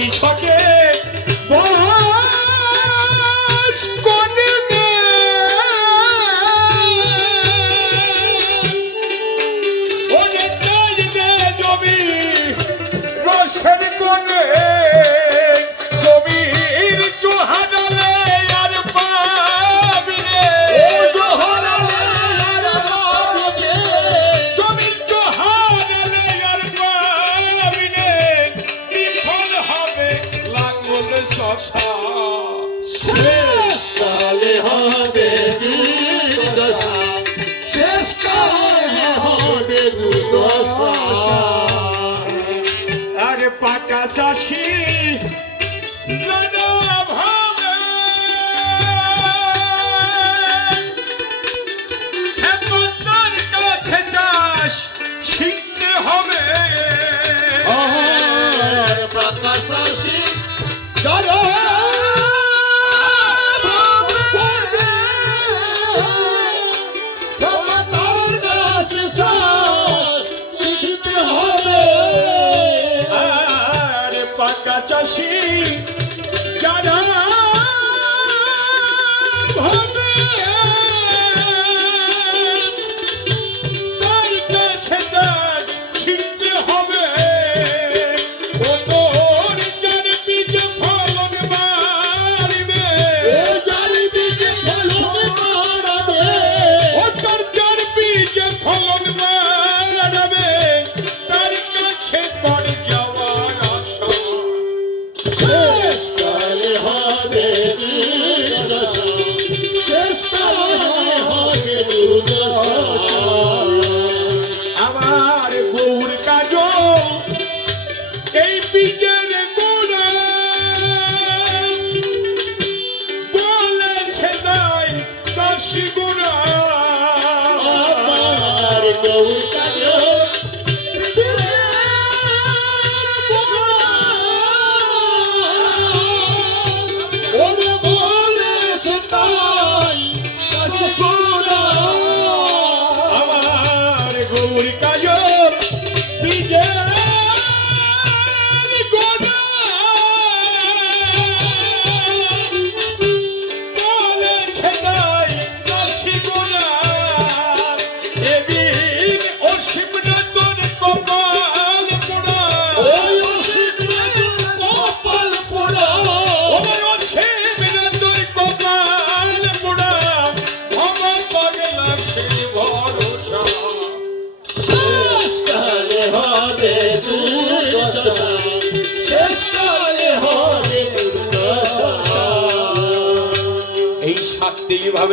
কৃষকের দশা শেষ কালে হবে দুর্দশা। শেষ কালে হবে দুর্দশা। আরে পাকা চাষি জনভাই চাষী এই এইভাবে